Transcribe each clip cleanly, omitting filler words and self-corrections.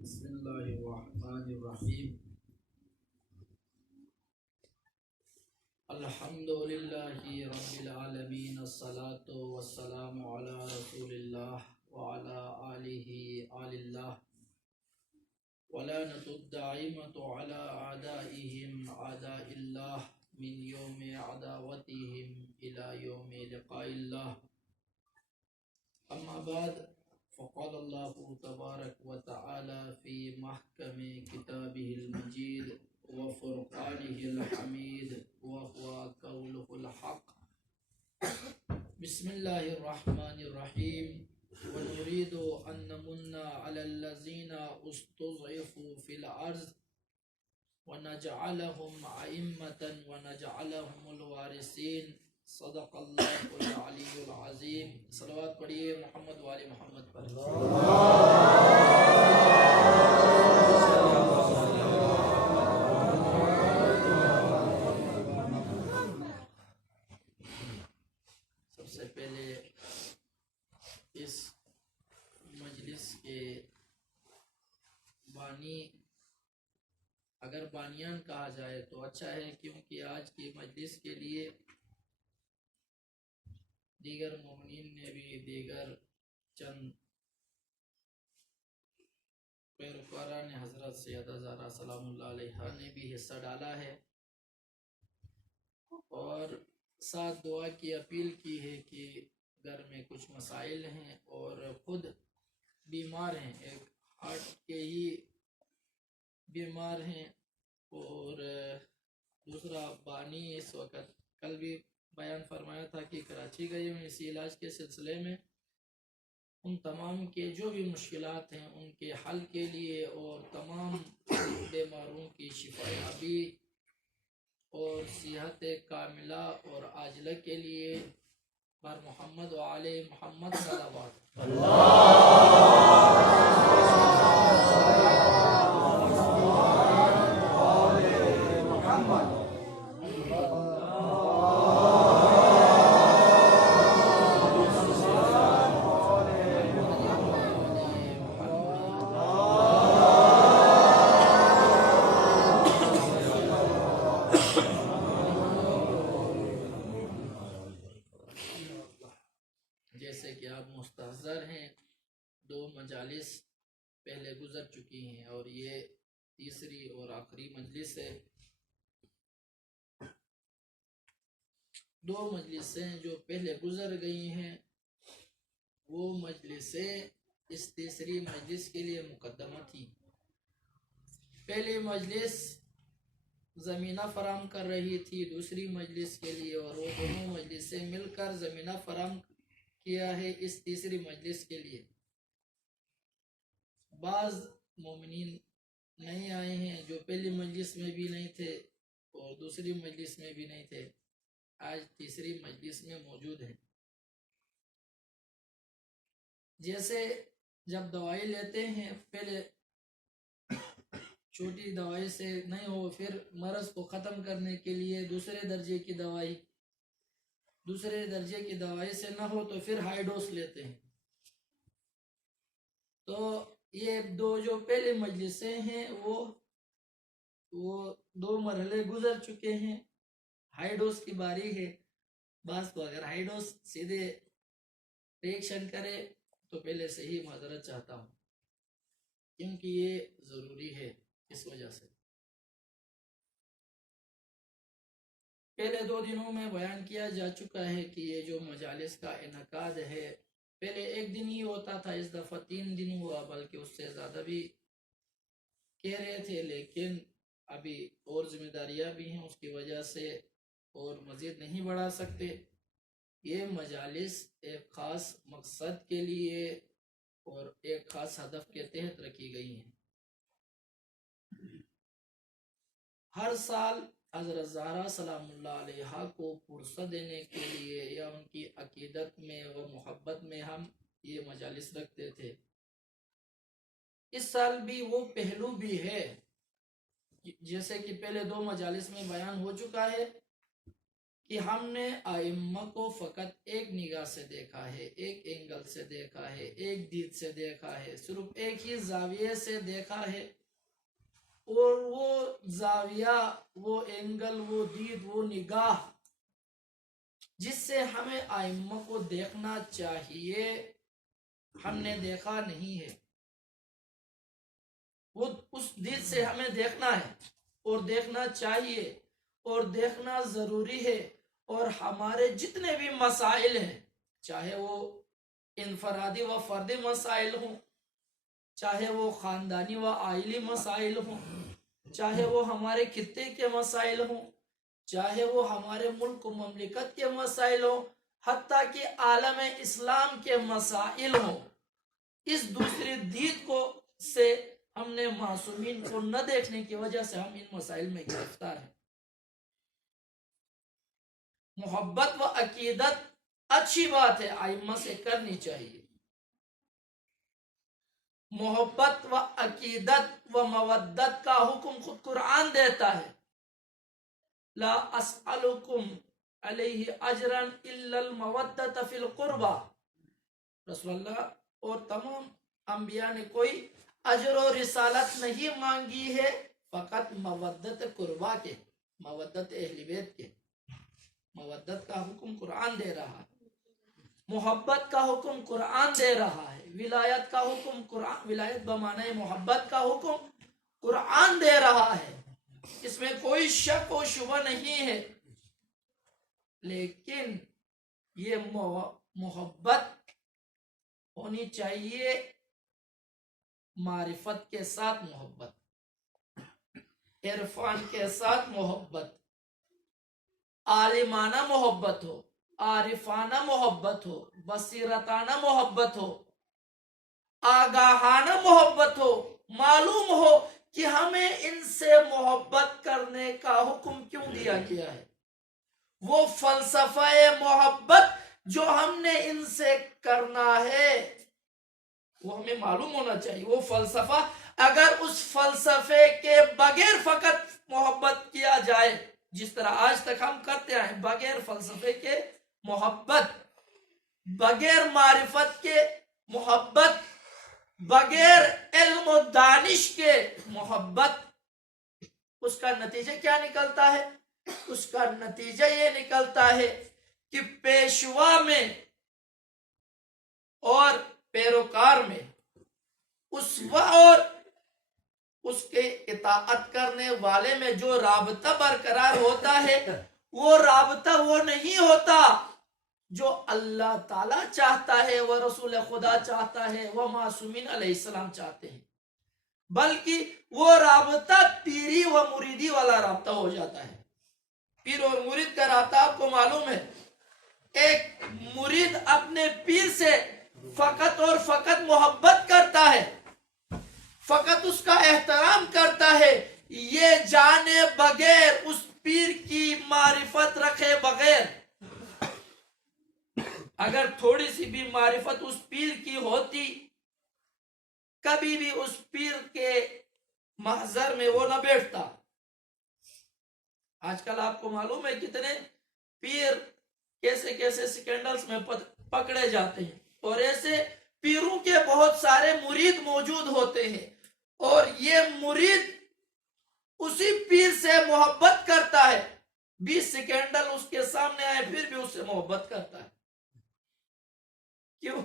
بسم اللہ الرحمن الرحیم الحمد للہ رب العالمین الصلاة والسلام علی رسول اللہ وعلی آلہ آل اللہ ولعنۃ الدائمۃ علی اعدائهم اعداء اللہ من یوم عداوتهم الى یوم لقاء اللہ اما بعد فقال الله تبارك وتعالى في محكم كتابه المجيد وفرقانه الحميد وهو قوله الحق بسم الله الرحمن الرحيم ونريد أن نمن على الذين استضعفوا في الأرض ونجعلهم أئمة ونجعلهم الوارثين صدق اللہ العلی العظیم۔ صلوات پڑھیے محمد وآل محمد پر۔ سب سے پہلے اس مجلس کے بانی، اگر بانیان کہا جائے تو اچھا ہے، کیونکہ آج کی مجلس کے لیے دیگر مومنین نے بھی دیگر چند پیروکاران حضرت سیدہ زہرا سلام اللہ علیہا نے بھی حصہ ڈالا ہے، اور ساتھ دعا کی اپیل کی ہے کہ گھر میں کچھ مسائل ہیں اور خود بیمار ہیں، ایک ہارٹ کے ہی بیمار ہیں، اور دوسرا بانی اس وقت کل بھی بیان فرمایا تھا کہ کراچی گئے ہوئے اسی علاج کے سلسلے میں، ان تمام کے جو بھی مشکلات ہیں ان کے حل کے لیے اور تمام بیماروں کی شفا یابی اور صحت کاملہ اور عاجلہ کے لیے بر محمد و آل محمد صلوات۔ جیسے کہ آپ مستحضر ہیں، دو مجالس پہلے گزر چکی ہیں اور یہ تیسری اور آخری مجلس ہے۔ دو مجلسیں جو پہلے گزر گئی ہیں وہ مجلسیں اس تیسری مجلس کے لیے مقدمہ تھی۔ پہلی مجلس زمینہ فراہم کر رہی تھی دوسری مجلس کے لیے، اور وہ دونوں مجلسیں مل کر زمینہ فراہم کیا ہے اس تیسری مجلس کے لیے۔ بعض مومنین نہیں آئے ہیں جو پہلی مجلس میں بھی نہیں تھے اور دوسری مجلس میں بھی نہیں تھے، آج تیسری مجلس میں موجود ہیں۔ جیسے جب دوائی لیتے ہیں، پہلے چھوٹی دوائی سے نہیں ہو، پھر مرض کو ختم کرنے کے لیے دوسرے درجے کی دوائی، دوسرے درجے کی دوائی سے نہ ہو تو پھر ہائی ڈوز لیتے ہیں۔ تو یہ دو جو پہلے مجلسیں ہیں وہ دو مرحلے گزر چکے ہیں، ہائی ڈوز کی باری ہے۔ بعض کو اگر ہائی ڈوز سیدھے ریئیکشن کرے تو پہلے سے ہی معذرت چاہتا ہوں، کیونکہ یہ ضروری ہے اس وجہ سے۔ پہلے دو دنوں میں بیان کیا جا چکا ہے کہ یہ جو مجالس کا انعقاد ہے، پہلے ایک دن ہی ہوتا تھا، اس دفعہ 3 دن ہوا، بلکہ اس سے زیادہ بھی کہہ رہے تھے، لیکن ابھی اور ذمہ داریاں بھی ہیں، اس کی وجہ سے اور مزید نہیں بڑھا سکتے۔ یہ مجالس ایک خاص مقصد کے لیے اور ایک خاص ہدف کے تحت رکھی گئی ہیں۔ ہر سال حضرت زہرا سلام اللہ علیہا کو فرصت دینے کے لیے یا ان کی عقیدت میں و محبت میں ہم یہ مجالس رکھتے تھے۔ اس سال بھی وہ پہلو بھی ہے، جیسے کہ پہلے دو مجالس میں بیان ہو چکا ہے کہ ہم نے ائمہ کو فقط ایک نگاہ سے دیکھا ہے، ایک اینگل سے دیکھا ہے، ایک دید سے دیکھا ہے، صرف ایک ہی زاویے سے دیکھا ہے، اور وہ زاویہ، وہ اینگل، وہ دید، وہ نگاہ جس سے ہمیں ائمہ کو دیکھنا چاہیے ہم نے دیکھا نہیں ہے۔ وہ اس دید سے ہمیں دیکھنا ہے اور دیکھنا چاہیے اور دیکھنا ضروری ہے، اور ہمارے جتنے بھی مسائل ہیں، چاہے وہ انفرادی و فردی مسائل ہوں، چاہے وہ خاندانی و عائلی مسائل ہوں، چاہے وہ ہمارے خطے کے مسائل ہوں، چاہے وہ ہمارے ملک و مملکت کے مسائل ہوں، حتیٰ کہ عالم اسلام کے مسائل ہوں، اس دوسری دید کو سے ہم نے معصومین کو نہ دیکھنے کی وجہ سے ہم ان مسائل میں گرفتار ہیں۔ محبت و عقیدت اچھی بات ہے، ائمہ سے کرنی چاہیے۔ محبت و عقیدت و مودت کا حکم خود قرآن دیتا ہے، لا اسألکم علیہ اجرا الا المودت فی القربہ۔ رسول اللہ اور تمام انبیاء نے کوئی اجر و رسالت نہیں مانگی ہے، فقط مودت قربا کے، مودت اہل بیت کے۔ مودت کا حکم قرآن دے رہا ہے، محبت کا حکم قرآن دے رہا ہے، ولایت کا حکم قرآن، ولایت بمعنی محبت کا حکم قرآن دے رہا ہے، اس میں کوئی شک و شبہ نہیں ہے۔ لیکن یہ محبت ہونی چاہیے معرفت کے ساتھ محبت، عرفان کے ساتھ محبت، عالمانہ محبت ہو، عارفانہ محبت ہو، بصیرتانہ محبت ہو، آگاہانہ محبت ہو، معلوم ہو کہ ہمیں ان سے محبت کرنے کا حکم کیوں دیا گیا ہے۔ وہ فلسفہ محبت جو ہم نے ان سے کرنا ہے وہ ہمیں معلوم ہونا چاہیے۔ وہ فلسفہ، اگر اس فلسفے کے بغیر فقط محبت کیا جائے، جس طرح آج تک ہم کرتے ہیں، بغیر فلسفے کے محبت، بغیر معرفت کے محبت، بغیر علم و دانش کے محبت، اس کا نتیجہ کیا نکلتا ہے؟ اس کا نتیجہ یہ نکلتا ہے کہ پیشوا میں اور پیروکار میں، اسوہ اور اس کے اطاعت کرنے والے میں جو رابطہ برقرار ہوتا ہے، وہ رابطہ وہ نہیں ہوتا جو اللہ تعالیٰ چاہتا ہے، وہ رسول خدا چاہتا ہے، وہ معصومین علیہ السلام چاہتے ہیں، بلکہ وہ رابطہ پیری و مریدی والا رابطہ ہو جاتا ہے۔ پیر اور مرید کا رابطہ آپ کو معلوم ہے، ایک مرید اپنے پیر سے فقط اور فقط محبت کرتا ہے، فقط اس کا احترام کرتا ہے، یہ جانے بغیر، اس پیر کی معرفت رکھے بغیر۔ اگر تھوڑی سی بھی معرفت اس پیر کی ہوتی، کبھی بھی اس پیر کے محضر میں وہ نہ بیٹھتا۔ آج کل آپ کو معلوم ہے کتنے پیر کیسے کیسے سکینڈلز میں پکڑے جاتے ہیں، اور ایسے پیروں کے بہت سارے مرید موجود ہوتے ہیں، اور یہ مرید اسی پیر سے محبت کرتا ہے، 20 سکینڈل اس کے سامنے آئے پھر بھی اس سے محبت کرتا ہے۔ کیوں؟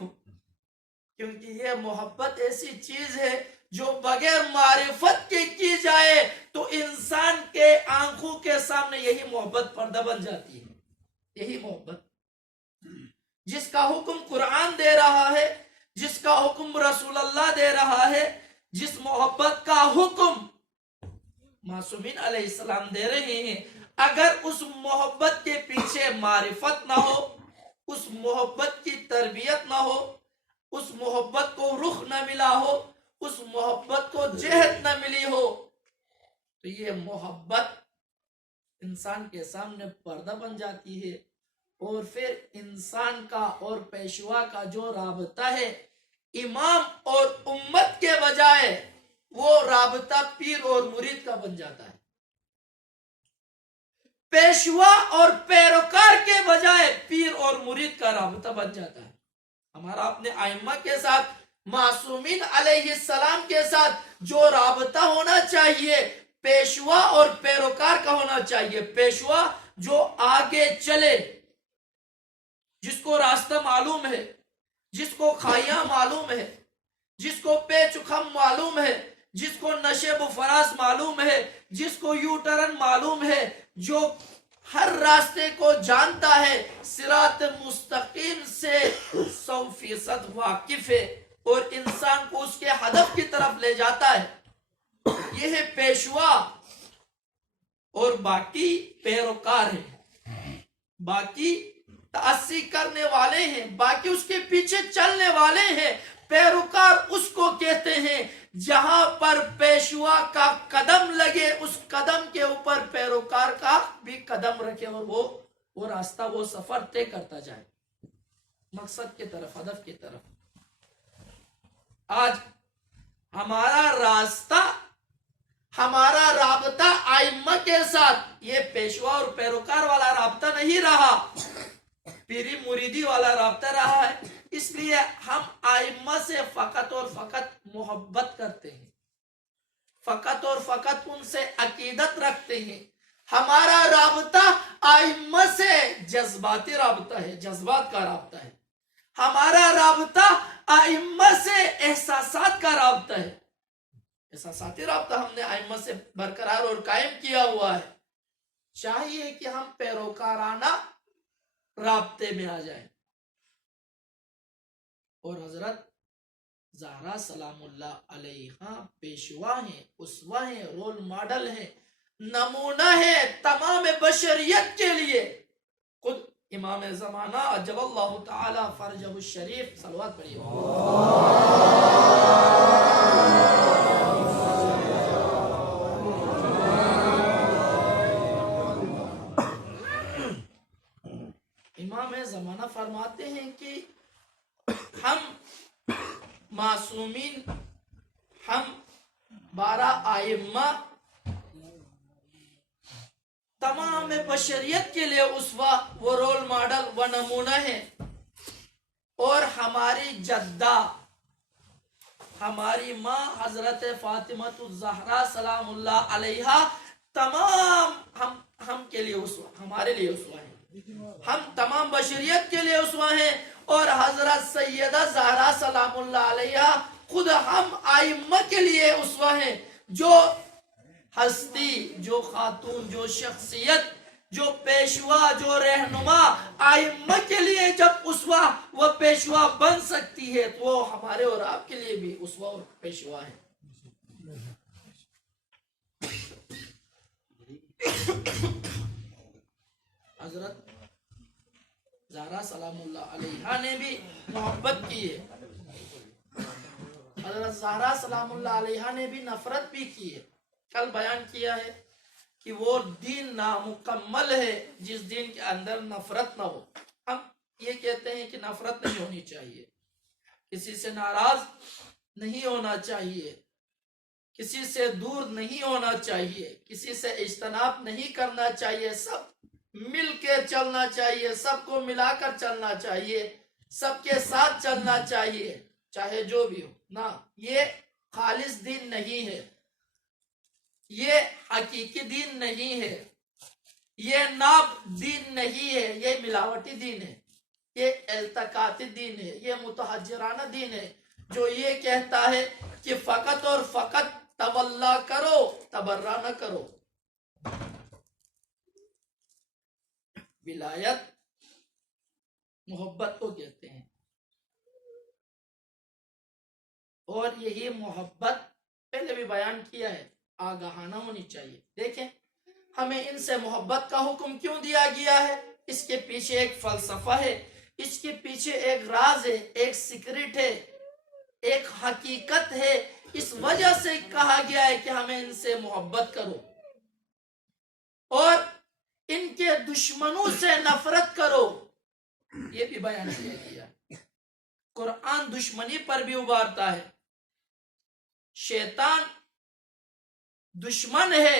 کیونکہ یہ محبت ایسی چیز ہے جو بغیر معرفت کے کی جائے تو انسان کے آنکھوں کے سامنے یہی محبت پردہ بن جاتی ہے۔ یہی محبت جس کا حکم قرآن دے رہا ہے، جس کا حکم رسول اللہ دے رہا ہے، جس محبت کا حکم معصومین علیہ السلام دے رہے ہیں، اگر اس محبت کے پیچھے معرفت نہ ہو، اس محبت کی تربیت نہ ہو، اس محبت کو رخ نہ ملا ہو، اس محبت کو جہت نہ ملی ہو، تو یہ محبت انسان کے سامنے پردہ بن جاتی ہے، اور پھر انسان کا اور پیشوا کا جو رابطہ ہے امام اور امت کے بجائے، وہ رابطہ پیر اور مرید کا بن جاتا ہے۔ پیشوا اور پیروکار کے بجائے پیر اور مرید کا رابطہ بن جاتا ہے. ہمارا اپنے ائمہ کے ساتھ، معصومین علیہ السلام کے ساتھ جو رابطہ ہونا چاہیے پیشوا اور پیروکار کا ہونا چاہیے. پیشوا جو آگے چلے، جس کو راستہ معلوم ہے، جس کو کھائیاں معلوم ہے، جس کو پیچ خم معلوم ہے، جس کو نشیب و فراز معلوم ہے، جس کو یو ٹرن معلوم ہے، جو ہر راستے کو جانتا ہے، صراط مستقیم سے 100% واقف ہے اور انسان کو اس کے ہدف کی طرف لے جاتا ہے. یہ ہے پیشوا. اور باقی پیروکار ہیں، باقی تأسی کرنے والے ہیں، باقی اس کے پیچھے چلنے والے ہیں. پیروکار اس کو کہتے ہیں جہاں پر پیشوا کا قدم لگے اس قدم کے اوپر پیروکار کا بھی قدم رکھے اور وہ راستہ، وہ سفر طے کرتا جائے مقصد کی طرف، ہدف کی طرف. آج ہمارا راستہ، ہمارا رابطہ ائمہ کے ساتھ یہ پیشوا اور پیروکار والا رابطہ نہیں رہا، پیری مریدی والا رابطہ رہا ہے. اس لیے ہم ائمہ سے فقط اور فقط محبت کرتے ہیں، فقط اور فقط ان سے عقیدت رکھتے ہیں. ہمارا رابطہ ائمہ سے جذباتی رابطہ ہے، جذبات کا رابطہ ہے. ہمارا رابطہ ائمہ سے احساسات کا رابطہ ہے، احساساتی رابطہ ہم نے ائمہ سے برقرار اور قائم کیا ہوا ہے. چاہیے کہ ہم پیروکارانہ رابطے میں آ جائیں. اور حضرت زہرا سلام اللہ علیہا پیشوا ہیں، اسوہ ہیں، رول ماڈل ہیں، نمونہ ہے تمام بشریت کے لیے. خود امام زمانہ عجل اللہ تعالی فرجہ الشریف، صلوات پڑھیے. امام زمانہ فرماتے ہیں کہ ہم معصومین، ہم 12 ائمہ تمام بشریت کے لیے اسوہ و رول ماڈل و نمونہ ہیں. اور ہماری جدہ، ہماری ماں حضرت فاطمہ الزہرا سلام اللہ علیہا تمام ہم کے لیے اسوہ، ہمارے لیے اسوہ ہیں. ہم تمام بشریت کے لیے اسوہ ہیں. اور حضرت سیدہ زہرا سلام اللہ علیہا خود ہم ائمہ کے لیے اسوہ ہیں. جو ہستی، جو خاتون، جو شخصیت، جو پیشوا، جو رہنما ائمہ کے لیے جب اسوہ و پیشوا بن سکتی ہے تو وہ ہمارے اور آپ کے لیے بھی اسوہ اور پیشوا ہے. حضرت زہرا سلام اللہ علیہا نے بھی محبت کی ہے، حضرت زہرا سلام اللہ علیہا نے بھی نفرت بھی کی ہے. کل بیان کیا ہے کہ وہ دین نامکمل ہے جس دین کے اندر نفرت نہ ہو. ہم یہ کہتے ہیں کہ نفرت نہیں ہونی چاہیے، کسی سے ناراض نہیں ہونا چاہیے، کسی سے دور نہیں ہونا چاہیے، کسی سے اجتناب نہیں کرنا چاہیے، سب مل کے چلنا چاہیے، سب کو ملا کر چلنا چاہیے، سب کے ساتھ چلنا چاہیے چاہے جو بھی ہو. نہ، یہ خالص دین نہیں ہے، یہ حقیقی دین نہیں ہے، یہ ناب دین نہیں ہے، یہ ملاوٹی دین ہے، یہ التقاطی دین ہے، یہ متحجرانہ دین ہے جو یہ کہتا ہے کہ فقط اور فقط تولا کرو، تبرہ نہ کرو. ولایت محبت کو کہتے ہیں، اور یہی محبت پہلے بھی بیان کیا ہے آگاہانہ ہونی چاہیے. دیکھیں ہمیں ان سے محبت کا حکم کیوں دیا گیا ہے، اس کے پیچھے ایک فلسفہ ہے، اس کے پیچھے ایک راز ہے، ایک سیکرٹ ہے، ایک حقیقت ہے. اس وجہ سے کہا گیا ہے کہ ہمیں ان سے محبت کرو اور ان کے دشمنوں سے نفرت کرو. یہ بھی بیان کیا گیا. قرآن دشمنی پر بھی ابھارتا ہے. شیطان دشمن ہے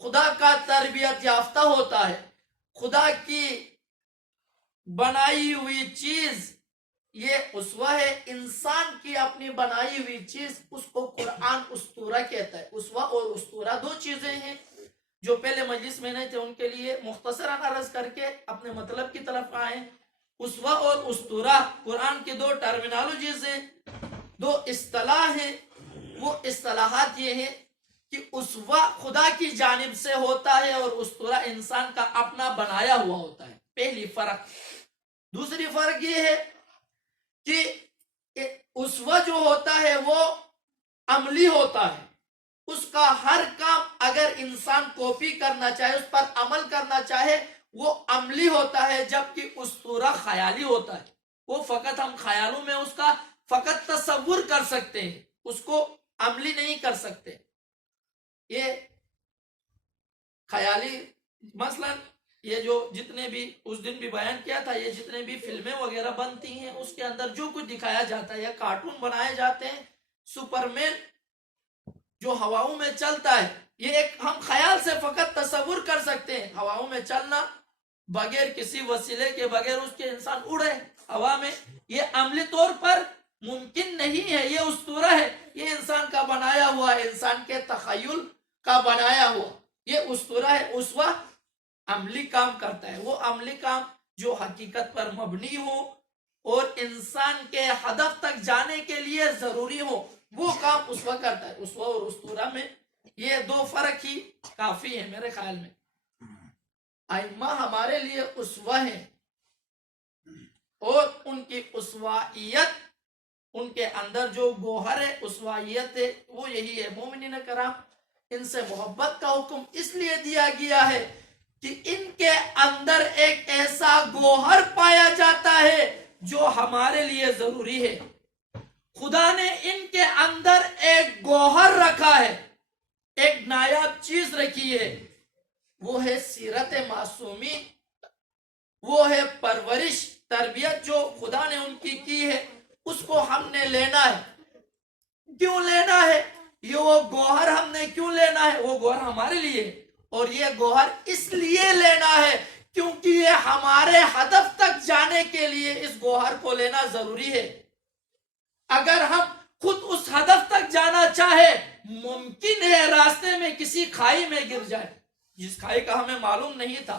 خدا کا تربیت یافتہ ہوتا ہے، خدا کی بنائی ہوئی چیز یہ اسوہ ہے، انسان کی اپنی بنائی ہوئی چیز اس کو قرآن اسطورہ کہتا ہے۔ اسوہ اور اسطورہ دو چیزیں ہیں، جو پہلے مجلس میں نہیں تھے ان کے لیے مختصراً عرض کر کے اپنے مطلب کی طرف آئیں۔ اسوہ اور اسطورہ قرآن کی دو ٹرمینالوجیز ہیں، دو اصطلاح ہیں۔ وہ اصطلاحات یہ ہیں کہ اسوہ خدا کی جانب سے ہوتا ہے اور اسطورہ انسان کا اپنا بنایا ہوا ہوتا ہے، پہلی فرق۔ دوسری فرق یہ ہے کہ اسوہ جو ہوتا ہے وہ عملی ہوتا ہے، اس کا ہر کام اگر انسان کاپی کرنا چاہے، اس پر عمل کرنا چاہے، وہ عملی ہوتا ہے، جبکہ اسطورہ خیالی ہوتا ہے۔ وہ فقط ہم خیالوں میں اس کا فقط تصور کر سکتے ہیں، اس کو عملی نہیں کر سکتے۔ یہ خیالی مثلا یہ جو جتنے بھی اس دن بھی بیان کیا تھا، یہ جتنے بھی فلمیں وغیرہ بنتی ہیں اس کے اندر جو کچھ دکھایا جاتا ہے یا کارٹون بنائے جاتے ہیں، سپرمین جو ہواؤں میں چلتا ہے، یہ ایک ہم خیال سے فقط تصور کر سکتے ہیں، ہواؤں میں چلنا بغیر کسی وسیلے کے، بغیر اس کے انسان اڑے ہوا میں، یہ عملی طور پر ممکن نہیں ہے، یہ اسطورہ ہے، یہ انسان کا بنایا ہوا، انسان کے تخیل کا بنایا ہوا یہ اسطورہ ہے۔ اسوہ عملی کام کرتا ہے، وہ عملی کام جو حقیقت پر مبنی ہو اور انسان کے ہدف تک جانے کے لیے ضروری ہو، وہ کام اسوہ کرتا ہے۔ اسوہ اور اسطورہ میں یہ دو فرق ہی کافی ہے میرے خیال میں۔ ائمہ ہمارے لیے اسوہ ہیں اور ان کی اسوائیت، ان کے اندر جو گوہر ہے اسوائیت ہے، وہ یہی ہے۔ مومنین کرام، ان سے محبت کا حکم اس لیے دیا گیا ہے کہ ان کے اندر ایک ایسا گوہر پایا جاتا ہے جو ہمارے لیے ضروری ہے۔ خدا نے ان کے اندر ایک گوہر رکھا ہے، ایک نایاب چیز رکھی ہے، وہ ہے سیرت معصومین، وہ ہے پرورش، تربیت جو خدا نے ان کی ہے، اس کو ہم نے لینا ہے۔ کیوں لینا ہے؟ یہ وہ گوہر ہم نے کیوں لینا ہے؟ وہ گوہر ہمارے لیے ہے، اور یہ گوہر اس لیے لینا ہے کیونکہ یہ ہمارے ہدف تک جانے کے لیے اس گوہر کو لینا ضروری ہے۔ اگر ہم خود اس ہدف تک جانا چاہے، ممکن ہے راستے میں کسی کھائی میں گر جائے، جس کھائی کا ہمیں معلوم نہیں تھا۔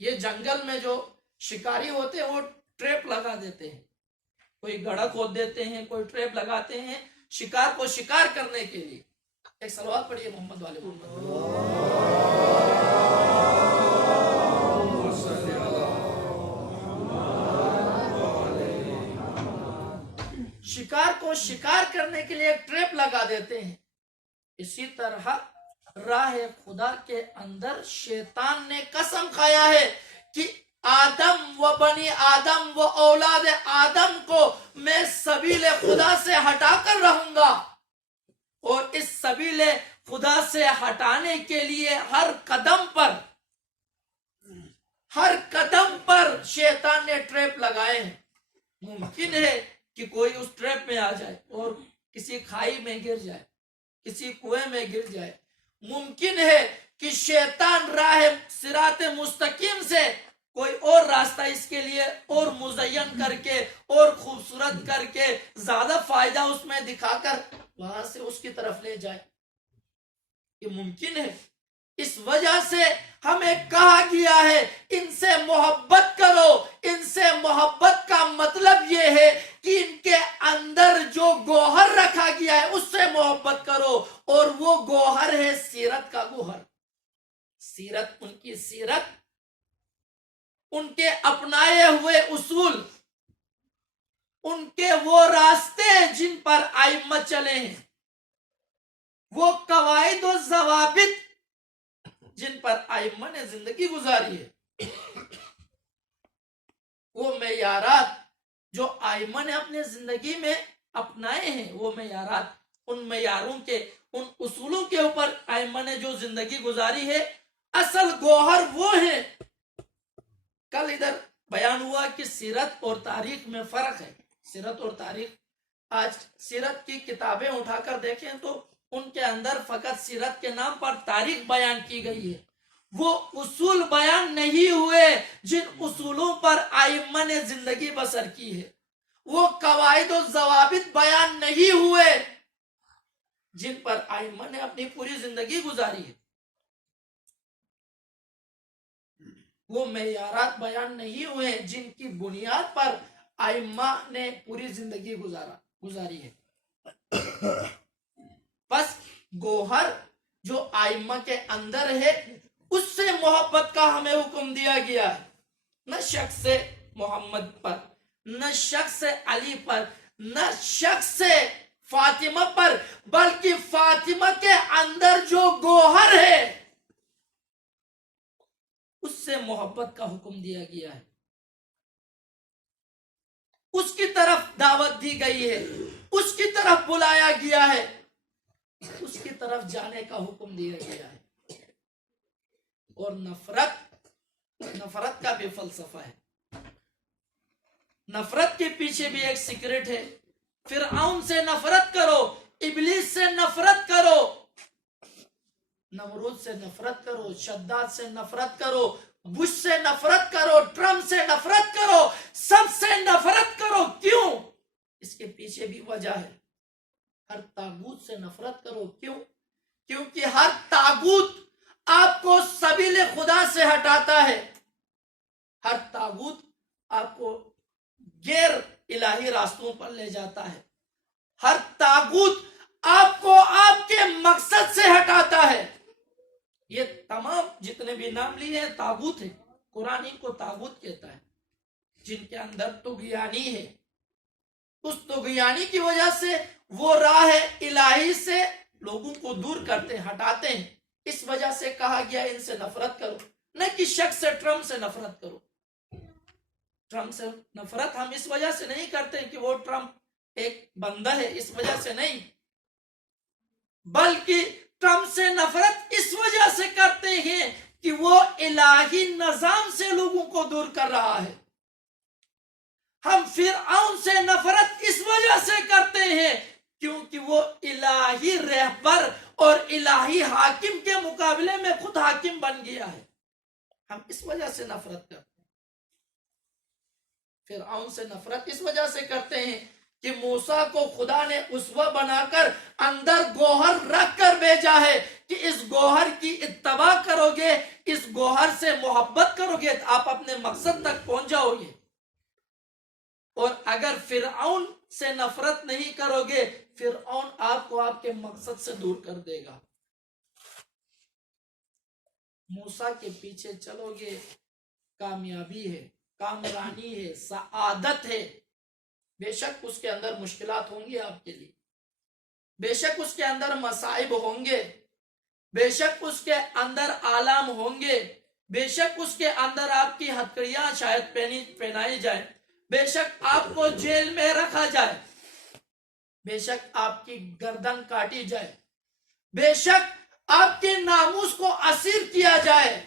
یہ جنگل میں جو شکاری ہوتے ہیں وہ ٹریپ لگا دیتے ہیں، کوئی گڑھا کھود دیتے ہیں، کوئی ٹریپ لگاتے ہیں شکار کو شکار کرنے کے لیے۔ ایک صلوات پڑھیے محمد والے محمد۔ شکار کو شکار کرنے کے لیے ایک ٹریپ لگا دیتے ہیں۔ اسی طرح راہ خدا کے اندر شیطان نے قسم کھایا ہے کہ آدم و بنی آدم و اولاد آدم کو میں سبیل خدا سے ہٹا کر رہوں گا، اور اس سبیل خدا سے ہٹانے کے لیے ہر قدم پر شیطان نے ٹریپ لگائے ہیں۔ ممکن ہے کہ کوئی اس ٹریپ میں آ جائے اور کسی کھائی میں گر جائے، کسی کنویں میں گر جائے۔ ممکن ہے کہ شیطان راہ صراط مستقیم سے کوئی اور راستہ اس کے لیے اور مزین کر کے اور خوبصورت کر کے زیادہ فائدہ اس میں دکھا کر وہاں سے اس کی طرف لے جائے، یہ ممکن ہے۔ اس وجہ سے ہمیں کہا گیا ہے ان سے محبت کرو۔ ان سے محبت کا مطلب یہ ہے کہ ان کے اندر جو گوہر رکھا گیا ہے اس سے محبت کرو، اور وہ گوہر ہے سیرت کا گوہر۔ سیرت، ان کی سیرت، ان کے اپنائے ہوئے اصول، ان کے وہ راستے جن پر ائمہ چلے ہیں، وہ قواعد و ضوابط جن پر ائمہ نے زندگی گزاری ہے، وہ معیارات جو ائمہ نے اپنے زندگی میں اپنائے ہیں، وہ معیارات، ان معیاروں کے، ان اصولوں کے اوپر ائمہ نے جو زندگی گزاری ہے، اصل گوہر وہ ہے۔ کل ادھر بیان ہوا کہ سیرت اور تاریخ میں فرق ہے۔ سیرت اور تاریخ، آج سیرت کی کتابیں اٹھا کر دیکھیں تو ان کے اندر فقط سیرت کے نام پر تاریخ بیان کی گئی ہے، وہ اصول بیان نہیں ہوئے جن اصولوں پر ائمہ نے زندگی بسر کی ہے، وہ قواعد و ضوابط بیان نہیں ہوئے جن پر ائمہ نے اپنی پوری زندگی گزاری ہے، وہ معیارات بیان نہیں ہوئے جن کی بنیاد پر ائمہ نے پوری زندگی گزاری ہے۔ بس گوہر جو ائمہ کے اندر ہے اس سے محبت کا ہمیں حکم دیا گیا ہے، نہ شخص محمد پر، نہ شخص علی پر، نہ شخص فاطمہ پر، بلکہ فاطمہ کے اندر جو گوہر ہے اس سے محبت کا حکم دیا گیا ہے، اس کی طرف دعوت دی گئی ہے، اس کی طرف بلایا گیا ہے، اس کی طرف جانے کا حکم دیا گیا ہے۔ اور نفرت کا بھی فلسفہ ہے، نفرت کے پیچھے بھی ایک سیکرٹ ہے۔ فرعون سے نفرت کرو، ابلیس سے نفرت کرو، نمرود سے نفرت کرو، شداد سے نفرت کرو، بش سے نفرت کرو، ٹرمپ سے نفرت کرو، سب سے نفرت کرو۔ کیوں؟ اس کے پیچھے بھی وجہ ہے۔ ہر طاغوت سے نفرت کرو، کیوں؟ کیونکہ ہر طاغوت آپ کو سبیل خدا سے ہٹاتا ہے، ہر طاغوت آپ کو غیر الہی راستوں پر لے جاتا ہے، ہر طاغوت آپ کو آپ کے مقصد سے ہٹاتا ہے۔ یہ تمام جتنے بھی نام لیے ہیں طاغوت ہیں، قرآن ان کو طاغوت کہتا ہے، جن کے اندر طغیانی ہے۔ اس طغیانی کی وجہ سے وہ راہ الہی سے لوگوں کو دور کرتے ہیں، ہٹاتے ہیں، اس وجہ سے کہا گیا ان سے نفرت کرو، نہ کہ شخص سے ٹرمپ سے نفرت کرو۔ ٹرمپ سے نفرت ہم اس وجہ سے نہیں کرتے کہ وہ ٹرمپ ایک بندہ ہے، اس وجہ سے نہیں، بلکہ ٹرمپ سے نفرت اس وجہ سے کرتے ہیں کہ وہ الہی نظام سے لوگوں کو دور کر رہا ہے۔ ہم فرعون سے نفرت اس وجہ سے کرتے ہیں کیونکہ وہ الہی رہبر اور الہی حاکم کے مقابلے میں خود حاکم بن گیا ہے، ہم اس وجہ سے نفرت کرتے ہیں۔ فرعون سے نفرت اس وجہ سے کرتے ہیں کہ موسیٰ کو خدا نے اسوہ بنا کر اندر گوہر رکھ کر بھیجا ہے کہ اس گوہر کی اتباع کرو گے، اس گوہر سے محبت کرو گے تو آپ اپنے مقصد تک پہنچ جاؤ گے۔ اور اگر فرعون سے نفرت نہیں کرو گے، فرعون آپ کو آپ کے مقصد سے دور کر دے گا۔ موسیٰ کے پیچھے چلو گے، کامیابی ہے، کامرانی ہے، سعادت ہے۔ بے شک اس کے اندر مشکلات ہوں گی آپ کے لیے، بے شک اس کے اندر مصائب ہوں گے، بے شک اس کے اندر آلام ہوں گے، بے شک اس کے اندر آپ کی ہتھکڑیاں شاید پہنائی جائیں، بے شک آپ کو جیل میں رکھا جائے، بے شک آپ کی گردن کاٹی جائے، بے شک آپ کے ناموس کو اسیر کیا جائے،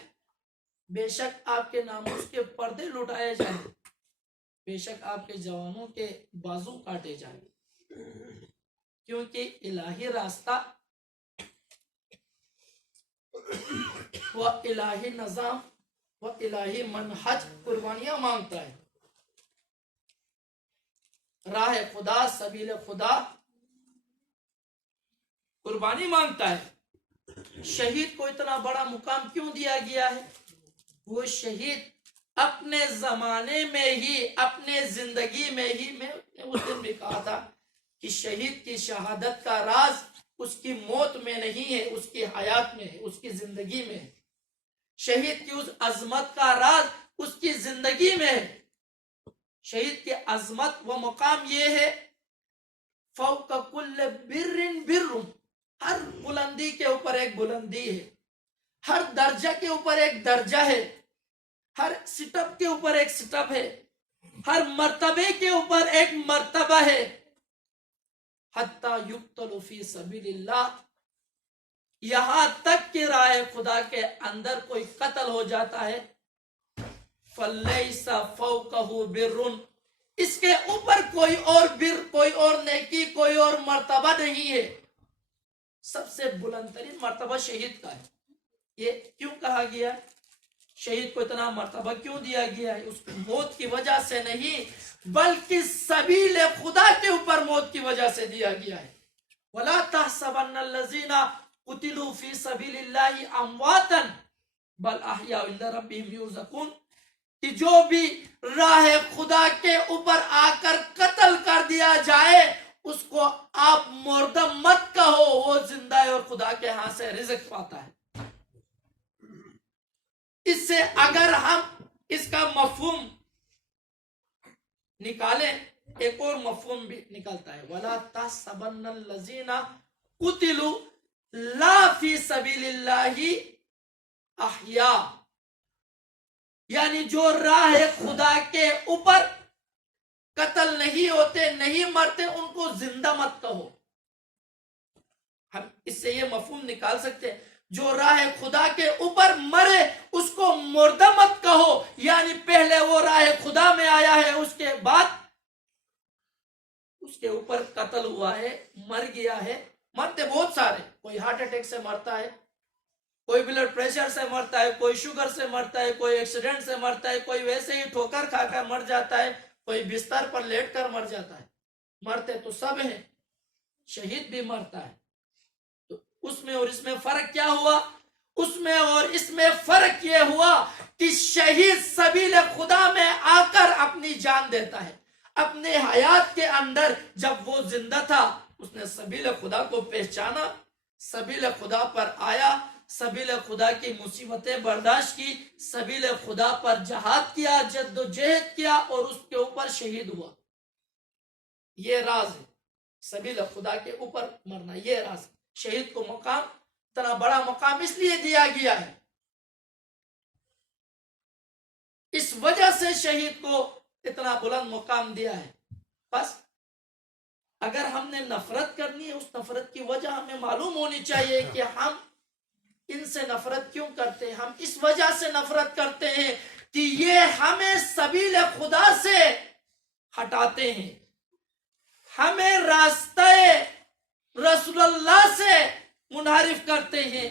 بے شک آپ کے ناموس کے پردے لٹائے جائیں، بے شک آپ کے جوانوں کے بازو کاٹے جائیں، کیونکہ الہی راستہ وہ الہی نظام وہ الہی منہج قربانیاں مانگتا ہے۔ راہ خدا، سبیل خدا قربانی مانگتا ہے۔ شہید کو اتنا بڑا مقام کیوں دیا گیا ہے؟ وہ شہید اپنے زمانے میں ہی، اپنے زندگی میں ہی، میں اس دن بھی کہا تھا کہ شہید کی شہادت کا راز اس کی موت میں نہیں ہے، اس کی حیات میں ہے، اس کی زندگی میں ہے۔ شہید کی اس عظمت کا راز اس کی زندگی میں ہے۔ شہید کی عظمت و مقام یہ ہے، فوق کل بر بر، ہر بلندی کے اوپر ایک بلندی ہے، ہر درجہ کے اوپر ایک درجہ ہے، ہر سٹپ کے اوپر ایک سٹپ ہے، ہر مرتبے کے اوپر ایک مرتبہ ہے۔ حتی یقتل فی سبیل اللہ، یہاں تک کہ راہ خدا کے اندر کوئی قتل ہو جاتا ہے، فَلَيْسَ فَوْقَهُ بِرٌ، اس کے اوپر کوئی اور بر، کوئی اور نیکی، کوئی اور مرتبہ نہیں ہے، سب سے بلند ترین مرتبہ شہید کا ہے. یہ کیوں کہا گیا؟ شہید کو اتنا مرتبہ کیوں دیا گیا ہے؟ اس موت کی وجہ سے نہیں بلکہ سبیل خدا کے اوپر موت کی وجہ سے دیا گیا ہے. وَلَا تَحْسَبَنَّ الَّذِينَ قُتِلُوا فِي سَبِيلِ اللَّهِ أَمْوَاتًا بَلْ أَحْيَاءٌ عِندَ رَبِّهِمْ يُرْزَقُونَ، کہ جو بھی راہ خدا کے اوپر آ کر قتل کر دیا جائے اس کو آپ مردہ مت کہو، وہ زندہ ہے اور خدا کے ہاں سے رزق پاتا ہے. اس سے اگر ہم اس کا مفہوم نکالیں، ایک اور مفہوم بھی نکلتا ہے، وَلَا تَحْسَبَنَّ الَّذِينَ قُتِلُوا لَا فِي سَبِيلِ اللَّهِ أَحْيَاء، یعنی جو راہ خدا کے اوپر قتل نہیں ہوتے، نہیں مرتے، ان کو زندہ مت کہو. ہم اس سے یہ مفہوم نکال سکتے ہیں، جو راہ خدا کے اوپر مرے اس کو مردہ مت کہو، یعنی پہلے وہ راہ خدا میں آیا ہے، اس کے بعد اس کے اوپر قتل ہوا ہے، مر گیا ہے. مرتے بہت سارے، کوئی ہارٹ اٹیک سے مرتا ہے، کوئی بلڈ پریشر سے مرتا ہے، کوئی شوگر سے مرتا ہے، کوئی ایکسیڈنٹ سے مرتا ہے، کوئی ویسے ہی ٹھوکر کھا کر مر جاتا ہے، کوئی بستر پر لیٹ کر مر جاتا ہے. مرتے تو سب ہیں، شہید بھی مرتا ہے. تو اس میں اور اس میں فرق کیا ہوا؟ اس میں اور اس میں فرق یہ ہوا کہ شہید سبیل خدا میں آ کر اپنی جان دیتا ہے. اپنے حیات کے اندر جب وہ زندہ تھا اس نے سبیل خدا کو پہچانا، سبیل خدا پر آیا، سبیل خدا کی مصیبتیں برداشت کی، سبیل خدا پر جہاد کیا، جد و جہد کیا اور اس کے اوپر شہید ہوا. یہ راز ہے سبیل خدا کے اوپر مرنا، یہ راز ہے. شہید کو مقام، اتنا بڑا مقام اس لیے دیا گیا ہے، اس وجہ سے شہید کو اتنا بلند مقام دیا ہے. بس اگر ہم نے نفرت کرنی ہے، اس نفرت کی وجہ ہمیں معلوم ہونی چاہیے کہ ہم ان سے نفرت کیوں کرتے ہیں. ہم اس وجہ سے نفرت کرتے ہیں کہ یہ ہمیں سبیل خدا سے ہٹاتے ہیں، ہمیں راستہ رسول اللہ سے منحرف کرتے ہیں،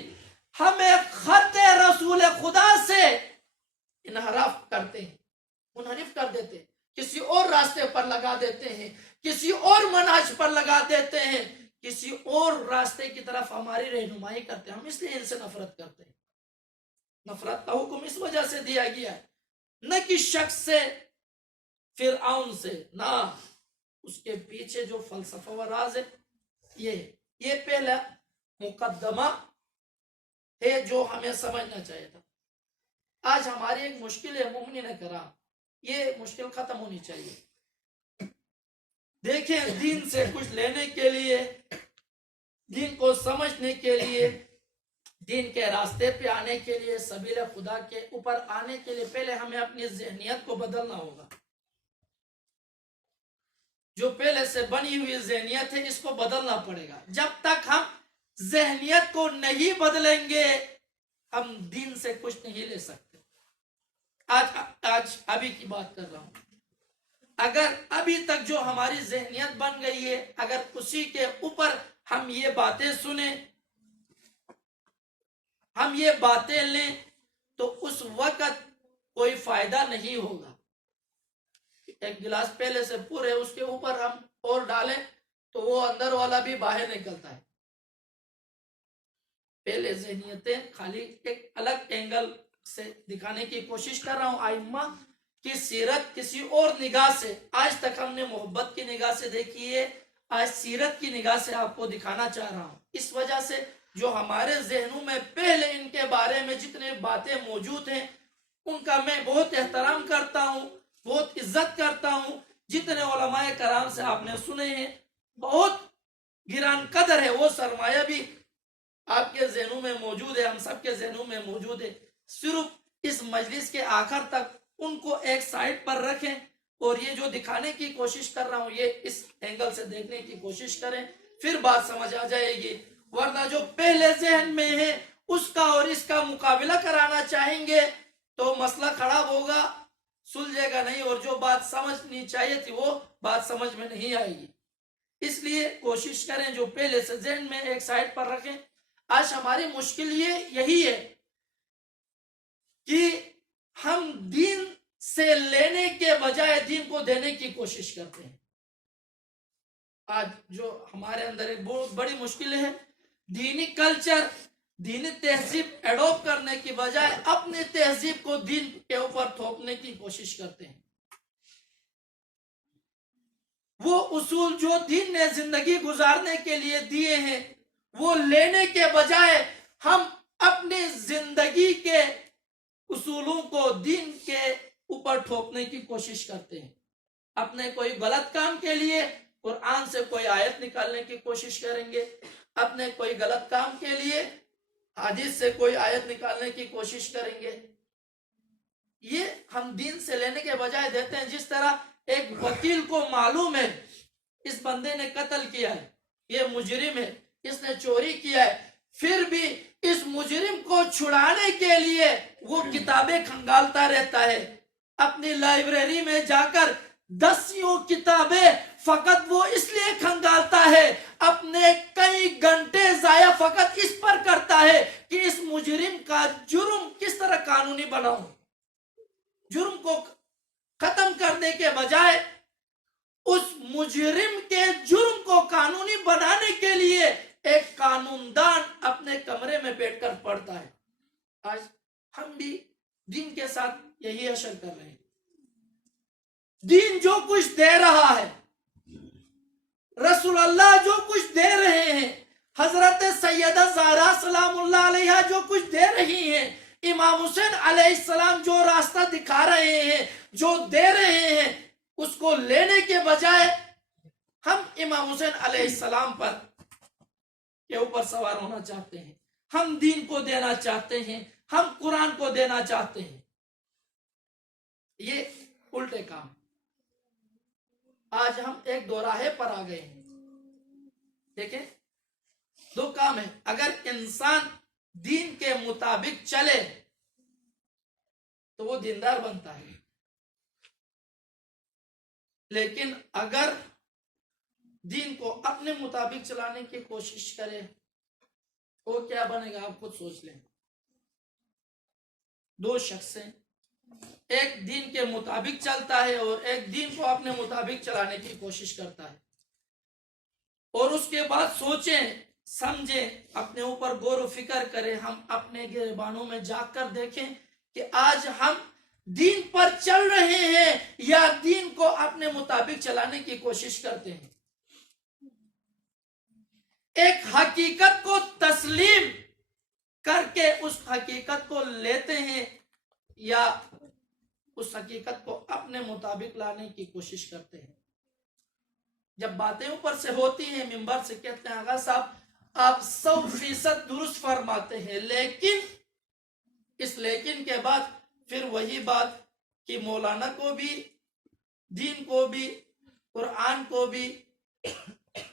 ہمیں خط رسول خدا سے انحراف کرتے ہیں، منحرف کر دیتے ہیں، کسی اور راستے پر لگا دیتے ہیں، کسی اور منہج پر لگا دیتے ہیں، کسی اور راستے کی طرف ہماری رہنمائی کرتے ہیں. ہم اس لیے ان سے نفرت کرتے ہیں. نفرت کا حکم اس وجہ سے دیا گیا ہے، نہ کہ شخص سے، فرعون سے، نہ اس کے پیچھے جو فلسفہ و راز ہے. یہ پہلا مقدمہ ہے جو ہمیں سمجھنا چاہیے تھا. آج ہماری ایک مشکل ہے مومنین کرام، یہ مشکل ختم ہونی چاہیے. دیکھیں، دین سے کچھ لینے کے لیے، دین کو سمجھنے کے لیے، دین کے راستے پہ آنے کے لیے، سبیل خدا کے اوپر آنے کے لیے پہلے ہمیں اپنی ذہنیت کو بدلنا ہوگا. جو پہلے سے بنی ہوئی ذہنیت ہے اس کو بدلنا پڑے گا. جب تک ہم ذہنیت کو نہیں بدلیں گے ہم دین سے کچھ نہیں لے سکتے. آج ابھی کی بات کر رہا ہوں. اگر ابھی تک جو ہماری ذہنیت بن گئی ہے، اگر اسی کے اوپر ہم یہ باتیں سنیں، ہم یہ باتیں لیں، تو اس وقت کوئی فائدہ نہیں ہوگا. ایک گلاس پہلے سے پورے، اس کے اوپر ہم اور ڈالیں تو وہ اندر والا بھی باہر نکلتا ہے. پہلے ذہنیتیں خالی ایک الگ اینگل سے دکھانے کی کوشش کر رہا ہوں. ائمہ کی سیرت کسی اور نگاہ سے، آج تک ہم نے محبت کی نگاہ سے دیکھی ہے، آج سیرت کی نگاہ سے آپ کو دکھانا چاہ رہا ہوں. اس وجہ سے جو ہمارے ذہنوں میں پہلے ان کے بارے میں جتنے باتیں موجود ہیں ان کا میں بہت احترام کرتا ہوں، بہت عزت کرتا ہوں. جتنے علماء کرام سے آپ نے سنے ہیں بہت گران قدر ہے، وہ سرمایہ بھی آپ کے ذہنوں میں موجود ہے، ہم سب کے ذہنوں میں موجود ہے. صرف اس مجلس کے آخر تک ان کو ایک سائٹ پر رکھیں اور یہ جو دکھانے کی کوشش کر رہا ہوں یہ اس اینگل سے دیکھنے کی کوشش کریں، پھر بات سمجھ آ جائے گی. ورنہ جو پہلے ذہن میں ہے اس کا اور اس کا مقابلہ کرانا چاہیں گے تو مسئلہ خراب ہوگا، سلجھے گا نہیں، اور جو بات سمجھنی چاہیے تھی وہ بات سمجھ میں نہیں آئے گی. اس لیے کوشش کریں جو پہلے سے ذہن میں ایک سائڈ پر رکھیں. آج ہماری مشکل یہی ہے کہ ہم دین سے لینے کے بجائے دین کو دینے کی کوشش کرتے ہیں. آج جو ہمارے اندر ایک بہت بڑی مشکل ہے، دینی کلچر، دینی تہذیب ایڈوپٹ کرنے کی بجائے اپنی تہذیب کو دین کے اوپر تھوپنے کی کوشش کرتے ہیں. وہ اصول جو دین نے زندگی گزارنے کے لیے دیے ہیں وہ لینے کے بجائے ہم اپنی زندگی کے اصولوں کو دین کے اوپر ٹھوکنے کی کوشش کرتے ہیں. اپنے کوئی غلط کام کے لیے قرآن سے کوئی آیت نکالنے کی کوشش کریں گے، اپنے کوئی غلط کام کے لیے حدیث سے کوئی آیت نکالنے کی کوشش کریں گے. یہ ہم دین سے لینے کے بجائے دیتے ہیں. جس طرح ایک وکیل کو معلوم ہے اس بندے نے قتل کیا ہے، یہ مجرم ہے، اس نے چوری کیا ہے، پھر بھی اس مجرم کو چھڑانے کے لیے وہ کتابیں کھنگالتا رہتا ہے. اپنی لائبریری میں جا کر 10 کتابیں فقط وہ اس لیے کھنگالتا ہے، اپنے کئی گھنٹے ضائع فقط اس پر کرتا ہے کہ اس مجرم کا جرم کس طرح قانونی بناؤں. جرم کو ختم کرنے کے بجائے اس مجرم کے جرم کو قانونی بنانے کے لیے ایک قانون دان اپنے کمرے میں بیٹھ کر پڑھتا ہے. آج ہم بھی دین کے ساتھ یہی اشر کر رہے ہیں. دین جو کچھ دے رہا ہے، رسول اللہ جو کچھ دے رہے ہیں، حضرت سیدہ زہرا سلام اللہ علیہا جو کچھ دے رہی ہیں، امام حسین علیہ السلام جو راستہ دکھا رہے ہیں، جو دے رہے ہیں، اس کو لینے کے بجائے ہم امام حسین علیہ السلام پر کے اوپر سوار ہونا چاہتے ہیں. ہم دین کو دینا چاہتے ہیں، ہم قرآن کو دینا چاہتے ہیں. یہ الٹے کام. آج ہم ایک دوراہے پر آ گئے ہیں. دیکھیں، 2 کام ہیں. اگر انسان دین کے مطابق چلے تو وہ دیندار بنتا ہے، لیکن اگر دین کو اپنے مطابق چلانے کی کوشش کرے وہ کیا بنے گا آپ خود سوچ لیں. 2 شخص ہیں، ایک دین کے مطابق چلتا ہے اور ایک دین کو اپنے مطابق چلانے کی کوشش کرتا ہے، اور اس کے بعد سوچیں، سمجھیں، اپنے اوپر غور و فکر کریں. ہم اپنے گریبانوں میں جا کر دیکھیں کہ آج ہم دین پر چل رہے ہیں یا دین کو اپنے مطابق چلانے کی کوشش کرتے ہیں. ایک حقیقت کو تسلیم کر کے اس حقیقت کو لیتے ہیں یا اس حقیقت کو اپنے مطابق لانے کی کوشش کرتے ہیں. جب باتیں اوپر سے ہوتی ہیں منبر سے کہتے ہیں آغا صاحب آپ 100% درست فرماتے ہیں، لیکن اس لیکن کے بعد پھر وہی بات کہ مولانا کو بھی، دین کو بھی، قرآن کو بھی،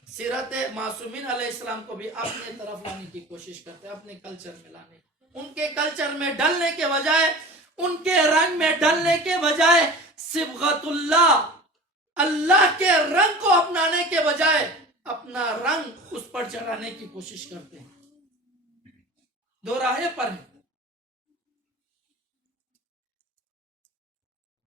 سیرت معصومین علیہ السلام کو بھی اپنے طرف لانے کی کوشش کرتے ہیں، اپنے کلچر میں لانے. ان کے کلچر میں ڈلنے کے بجائے، ان کے رنگ میں ڈلنے کے بجائے، صبغت اللہ کے رنگ کو اپنانے کے بجائے اپنا رنگ اس پر چڑھانے کی کوشش کرتے ہیں. 2 راہیں پر ہیں.